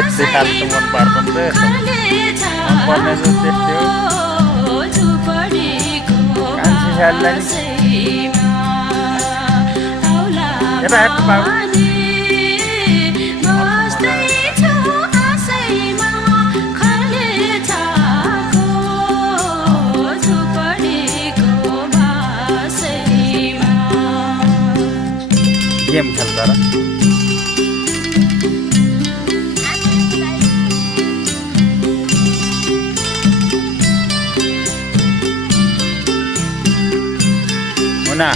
यस्तै खालको मन पर्दैन पर्ने जस्तै थियो कान्छी खाललाई यता हेर्नु बाबु गेम खेल्छ र मुना